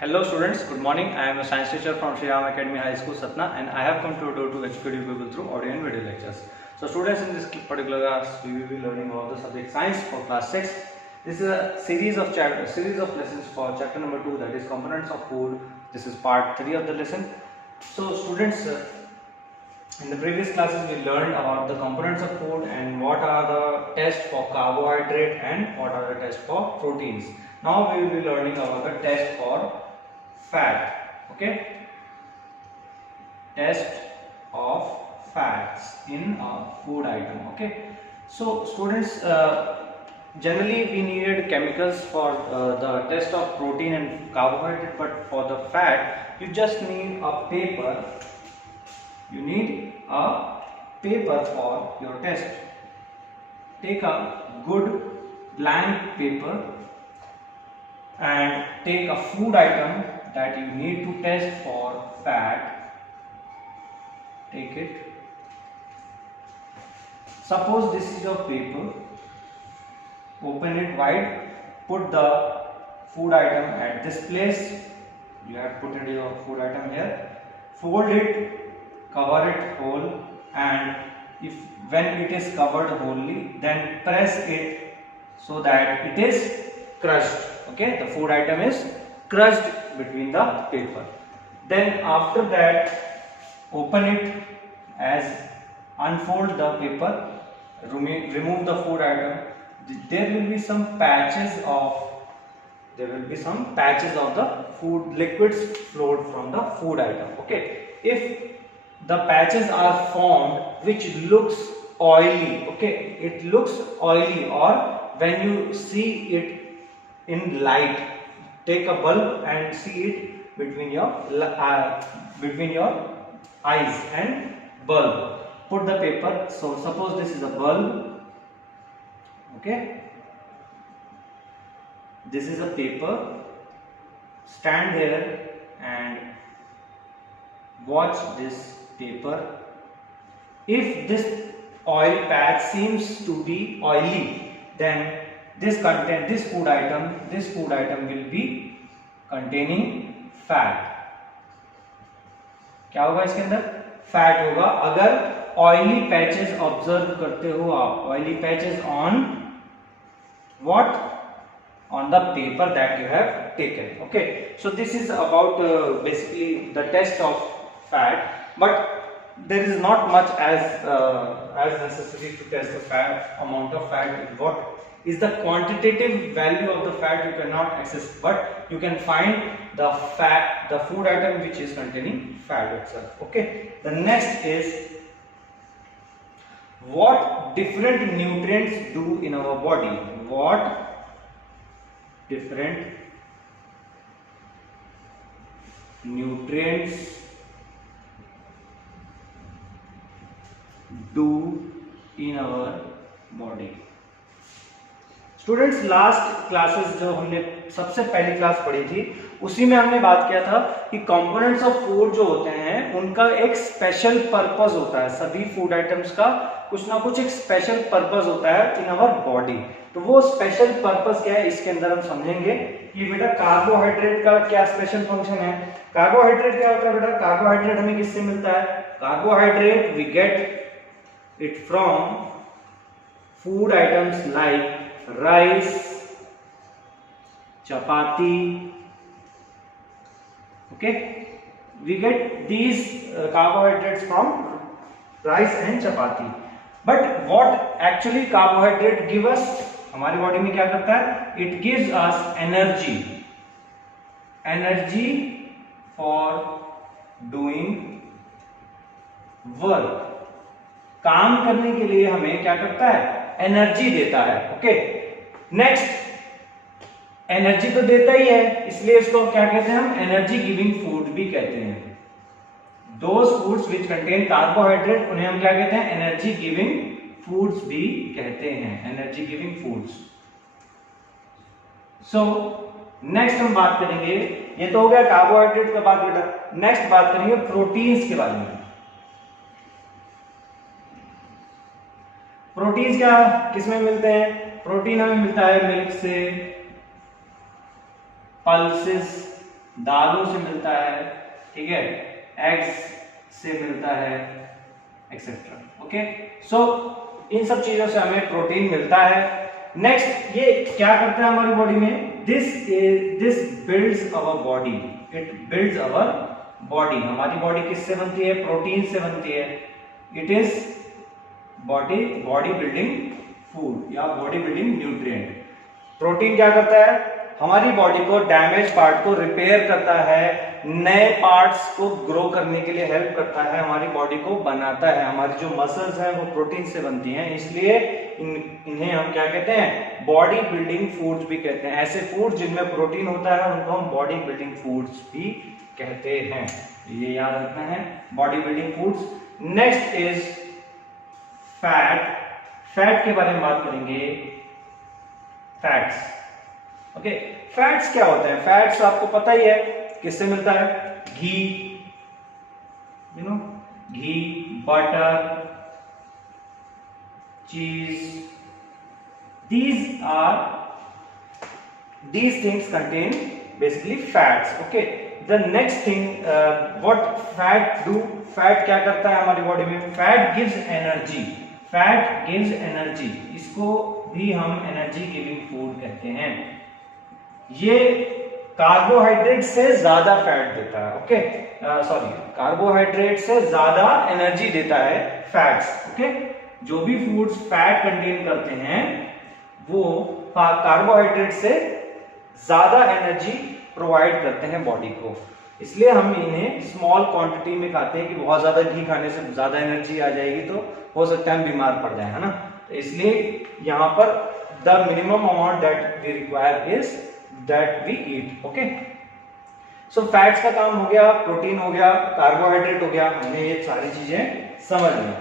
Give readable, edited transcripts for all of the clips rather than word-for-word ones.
Hello students, good morning. I am a science teacher from Shri Ram Academy High School, Satna, and I have come to educate you people through audio and video lectures. So students, in this particular class, we will be learning about the subject science for class 6. This is a series of lessons for chapter number 2, that is components of food. This is part 3 of the lesson. So students, in the previous classes we learned about the components of food and what are the tests for carbohydrate and what are the tests for proteins. Now we will be learning about the test for fat. Okay, test of fats in a food item. Okay, so students, generally we needed chemicals for the test of protein and carbohydrate, but for the fat you just need a paper. You need a paper for your test. Take a good blank paper and take a food item that you need to test for fat. Take it. Suppose this is your paper. Open it wide. Put the food item at this place. You have put it your food item here. Fold it, cover it whole, and when it is covered wholly, then press it so that it is crushed. Okay, the food item is crushed between the paper. Then after that, open it, as unfold the paper, remove the food item. There will be some patches of the food liquids flowed from the food item. Okay, if the patches are formed which looks oily, okay, it looks oily, or when you see it in light, take a bulb and see it between your eyes and bulb. Put the paper. So suppose this is a bulb. Okay, this is a paper. Stand there and watch this paper. If this oil patch seems to be oily, then this food item will be containing fat. क्या होगा इसके अंदर? Fat होगा. अगर oily patches observe करते हो आप, oily patches on what? On the paper that you have taken. Okay, so this is about basically the test of fat, but there is not much as necessary to test the fat, amount of fat. What is the quantitative value of the fat you cannot access, but you can find the food item which is containing fat itself. Okay, the next is what different nutrients do in our body. What different nutrients do in our body. Students, last classes जो हमने सबसे पहली class पढ़ी थी, उसी में हमने बात किया था कि कंपोनेंट्स ऑफ फूड जो होते हैं उनका एक स्पेशल पर्पस होता है. सभी फूड आइटम्स का कुछ ना कुछ एक स्पेशल पर्पस होता है इन आवर बॉडी. तो वो स्पेशल पर्पस क्या है, इसके अंदर हम समझेंगे कि बेटा कार्बोहाइड्रेट का क्या स्पेशल फंक्शन है. कार्बोहाइड्रेट क्या होता है बेटा? कार्बोहाइड्रेट हमें किससे मिलता है? Carbohydrate we get it from food items like rice, chapati. Okay, we get these carbohydrates from rice and chapati. But what actually carbohydrate give us? हमारी बॉडी में क्या करता है? It gives us energy for doing work. काम करने के लिए हमें क्या करता है? एनर्जी देता है. ओके, नेक्स्ट, एनर्जी तो देता ही है, इसलिए इसको क्या कहते हैं? हम एनर्जी गिविंग फूड भी कहते हैं. Those foods which contain carbohydrate, उन्हें हम क्या कहते हैं? एनर्जी गिविंग फूड्स भी कहते हैं. Energy giving foods. So next हम बात करेंगे, ये तो हो गया कार्बोहाइड्रेट का बात बेटा. नेक्स्ट बात करेंगे प्रोटीन्स के बारे में. प्रोटीन्स क्या किसमें मिलते हैं? प्रोटीन हमें मिलता है मिल्क से, पल्सेस दालों से मिलता है, ठीक है, एग्स से मिलता है, एक्सेट्रा। ओके, सो इन सब चीजों से हमें प्रोटीन मिलता है। नेक्स्ट, ये क्या करता है हमारी बॉडी में? This builds our body, it builds our body. हमारी बॉडी किससे बनती है? प्रोटीन से बनती है। It is body building food या बॉडी बिल्डिंग न्यूट्रिएंट। प्रोटीन क्या करता है? हमारी बॉडी को डैमेज पार्ट को रिपेयर करता है, नए पार्ट्स को ग्रो करने के लिए हेल्प करता है, हमारी बॉडी को बनाता है। हमारी जो मसल्स हैं वो प्रोटीन से बनती हैं, इसलिए इन्हें हम क्या कहते हैं? बॉडी बिल्डिंग फूड्स भी कहते हैं। ऐसे फूड जिनमें प्रोटीन होता है उनको हम बॉडी बिल्डिंग फूड्स भी कहते हैं, ये याद रखना है, body building foods. Next is fat. Fat के बारे में बात करेंगे। फैट्स, ओके, फैट्स क्या होते हैं? फैट्स आपको पता ही है किससे मिलता है? घी, घी, बटर, चीज, these things contain basically fats. Okay, the next thing, what fat do? Fat क्या करता है हमारी बॉडी में? Fat gives energy, fat gives energy, इसको भी हम एनर्जी गिविंग फूड कहते हैं। ये कार्बोहाइड्रेट से ज्यादा फैट देता है, ओके, सॉरी, कार्बोहाइड्रेट से ज्यादा एनर्जी देता है फैट्स। ओके, जो भी फूड्स फैट कंटेन करते हैं वो कार्बोहाइड्रेट से ज्यादा एनर्जी प्रोवाइड करते हैं बॉडी को, इसलिए हम इन्हें स्मॉल क्वांटिटी में खाते हैं कि बहुत ज्यादा घी खाने से ज्यादा एनर्जी आ जाएगी तो हो सकता है हम बीमार पड़ जाए, है ना। तो इसलिए यहाँ पर the minimum amount that we require is that we eat. Okay, so fats का काम हो गया, प्रोटीन हो गया, कार्बोहाइड्रेट हो गया। हमने ये सारी चीजें समझ ली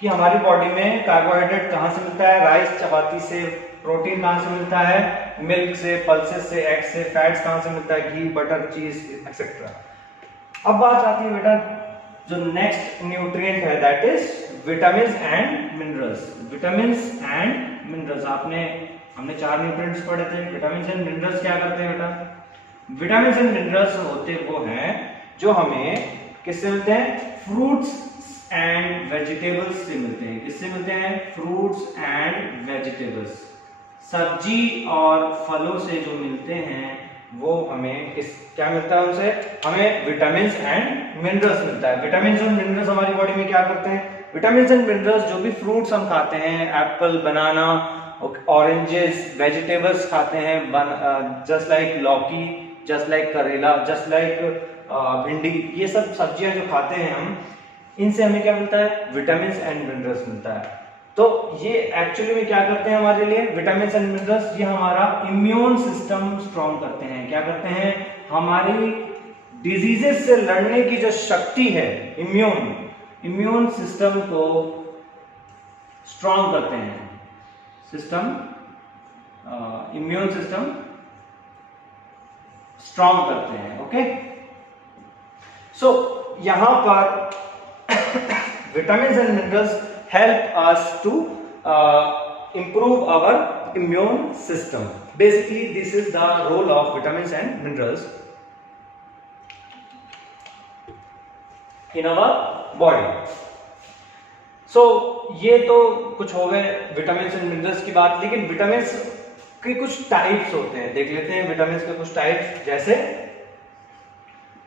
कि हमारी बॉडी में कार्बोहाइड्रेट कहाँ से मिलता है? राइस, चपाती से। प्रोटीन कहाँ से मिलता है? मिल्क से, पल्सेस से, एग से। फैट्स कहाँ से मिलता है? घी, बटर, चीज, एक्सेट्रा। अब बात आती है बेटा जो नेक्स्ट न्यूट्रिएंट है, that is vitamins and minerals. Vitamins and minerals, हमने 4 न्यूट्रिएंट्स पढ़े थे। विटामिन्स एंड मिनरल्स क्या करते हैं बेटा? विटामिन्स एंड मिनरल्स होते वो हैं जो हमें किससे मिलते हैं? फ्रूट्स एंड वेजिटेबल्स से मिलते हैं। किससे मिलते हैं? Fruits and vegetables. सब्जी और फलों से जो मिलते हैं वो हमें क्या मिलता है? उनसे हमें विटामिन्स एंड मिनरल्स मिलता है। विटामिन्स और मिनरल्स हमारी बॉडी में क्या करते हैं? विटामिन्स एंड मिनरल्स, जो भी फ्रूट्स हम खाते हैं, एप्पल, बनाना, ऑरेंजेस, वेजिटेबल्स खाते हैं, जस्ट लाइक लौकी, जस्ट लाइक करेला, जस्ट लाइक भिंडी, ये सब सब्जियां जो खाते हैं हम, इनसे हमें क्या मिलता है? विटामिन्स एंड मिनरल्स मिलता है। तो ये एक्चुअली में क्या करते हैं हमारे लिए? विटामिन्स एंड मिनरल्स ये हमारा इम्यून सिस्टम स्ट्रॉन्ग करते हैं। क्या करते हैं? हमारी डिजीजेस से लड़ने की जो शक्ति है, इम्यून सिस्टम को स्ट्रॉन्ग करते हैं। इम्यून सिस्टम स्ट्रॉन्ग करते हैं। ओके, सो यहां पर vitamins and minerals help us to improve our immune system. Basically, this is the role of vitamins and minerals in our body. So, ये तो कुछ हो गए विटामिन्स एंड मिनरल्स की बात, लेकिन विटामिन्स के कुछ टाइप्स होते हैं, देख लेते हैं विटामिन्स के कुछ टाइप्स। जैसे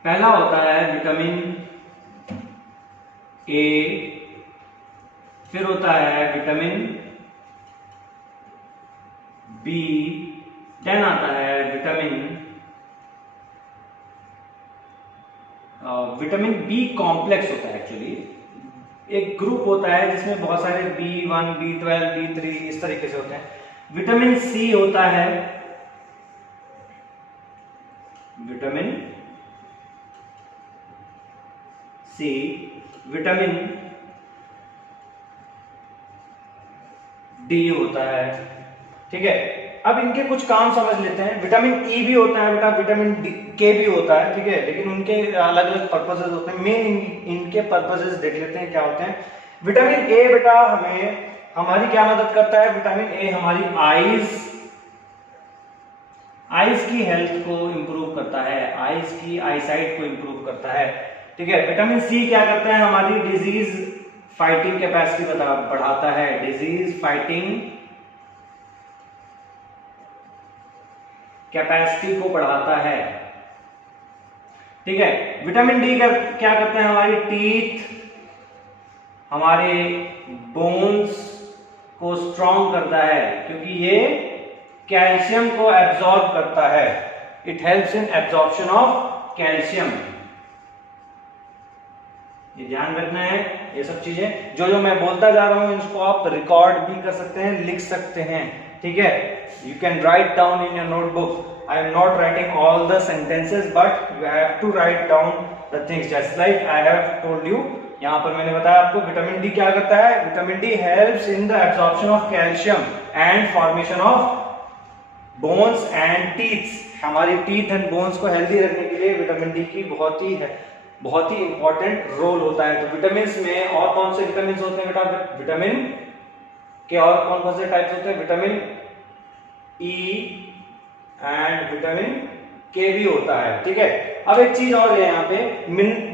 पहला होता है विटामिन ए, फिर होता है विटामिन बी, देन आता है विटामिन बी कॉम्प्लेक्स होता है। एक्चुअली एक ग्रुप होता है जिसमें बहुत सारे B1, B12, B3 इस तरीके से होते हैं। विटामिन सी होता है, विटामिन सी, विटामिन डी होता है, ठीक है। अब इनके कुछ काम समझ लेते हैं। विटामिन ई भी होता है बेटा, विटामिन के भी होता है, ठीक है, लेकिन उनके अलग अलग पर्पसेस होते हैं। मेन इनके पर्पसेस देख लेते हैं क्या होते हैं। विटामिन ए बेटा हमारी क्या मदद करता है? विटामिन ए हमारी आईज, आईज की हेल्थ को इंप्रूव करता है, आईज की आईसाइट को इंप्रूव करता है, ठीक है। विटामिन सी क्या करता है, हमारी डिजीज फाइटिंग कैपेसिटी बढ़ाता है, डिजीज फाइटिंग कैपेसिटी को बढ़ाता है, ठीक है। विटामिन डी क्या करते हैं, हमारी टीथ, हमारे बोन्स को स्ट्रॉन्ग करता है, क्योंकि ये कैल्शियम को एब्जॉर्ब करता है। It helps in absorption of calcium. ये ध्यान रखना है, ये सब चीजें जो मैं बोलता जा रहा हूं इसको आप रिकॉर्ड भी कर सकते हैं, लिख सकते हैं, ठीक है। You can write down in your notebook. I am not writing all the sentences but you have to write down the things just like I have told you. यहां पर मैंने बताया आपको विटामिन डी क्या करता है, vitamin D helps in the absorption of calcium and formation of bones and teeth. हमारी teeth and bones को हेल्दी रखने के लिए विटामिन डी की बहुत ही इंपॉर्टेंट रोल होता है। तो विटामिन में और कौन से विटामिन होते हैं बेटा, विटामिन के और कौन कौन से टाइप्स होते हैं, विटामिन ई एंड विटामिन के भी होता है, ठीक है। अब एक चीज और है यहाँ पे,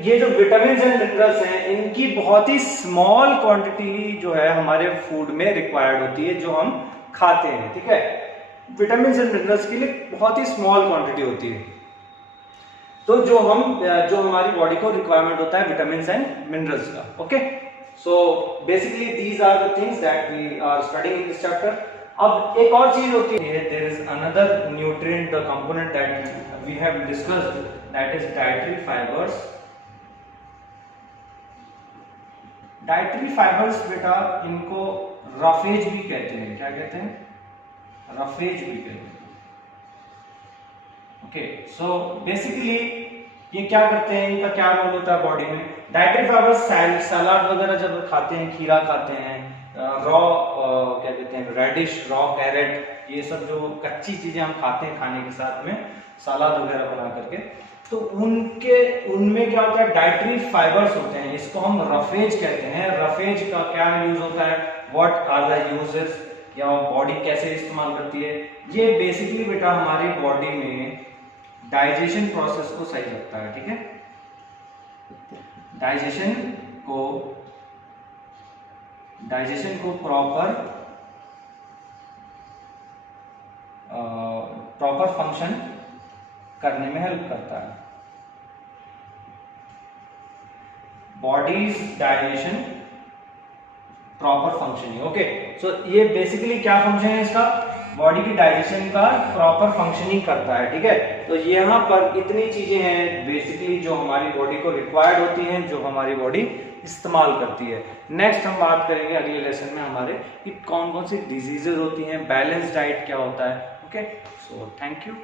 ये जो विटामिन एंड मिनरल्स हैं इनकी बहुत ही स्मॉल क्वांटिटी जो है हमारे फूड में रिक्वायर्ड होती है, जो हम खाते हैं, ठीक है। विटामिन एंड मिनरल्स के लिए बहुत ही स्मॉल क्वांटिटी होती है, तो जो हमारी बॉडी को रिक्वायरमेंट होता है विटामिन एंड मिनरल्स का, okay. So basically these are the things that we are studying in this chapter. अब एक और चीज होती है, there is another nutrient component that we have discussed, that is dietary fibres. Dietary fibres बेटा इनको roughage भी कहते हैं, क्या कहते हैं, रफेज भी कहते हैं, ओके। सो बेसिकली ये क्या करते हैं, इनका क्या रोल होता है बॉडी में। डाइटरी फाइबर्स सलाद वगैरह जब खाते हैं, खीरा खाते हैं, रॉ क्या कहते हैं, रेडिश, रॉ कैरेट, ये सब जो कच्ची चीजें हम खाते हैं खाने के साथ में सलाद वगैरह बना करके, तो उनमें क्या होता है, डाइटरी फाइबर्स होते हैं, इसको हम रफेज कहते हैं। रफेज का क्या यूज होता है, व्हाट आर द यूजेस, या बॉडी कैसे इस्तेमाल करती है। ये बेसिकली बेटा हमारी बॉडी में डाइजेशन प्रोसेस को सही रखता है, ठीक है। डाइजेशन को प्रॉपर फंक्शन करने में हेल्प करता है। Body's digestion proper functioning, okay. So ये बेसिकली क्या फंक्शन है इसका, बॉडी की डाइजेशन का प्रॉपर फंक्शनिंग करता है, ठीक है। तो यहाँ पर इतनी चीजें हैं बेसिकली जो हमारी बॉडी को रिक्वायर्ड होती हैं, जो हमारी बॉडी इस्तेमाल करती है। नेक्स्ट हम बात करेंगे अगले लेसन में हमारे कि कौन कौन सी डिजीजेज होती हैं, बैलेंस डाइट क्या होता है, ओके। So thank you.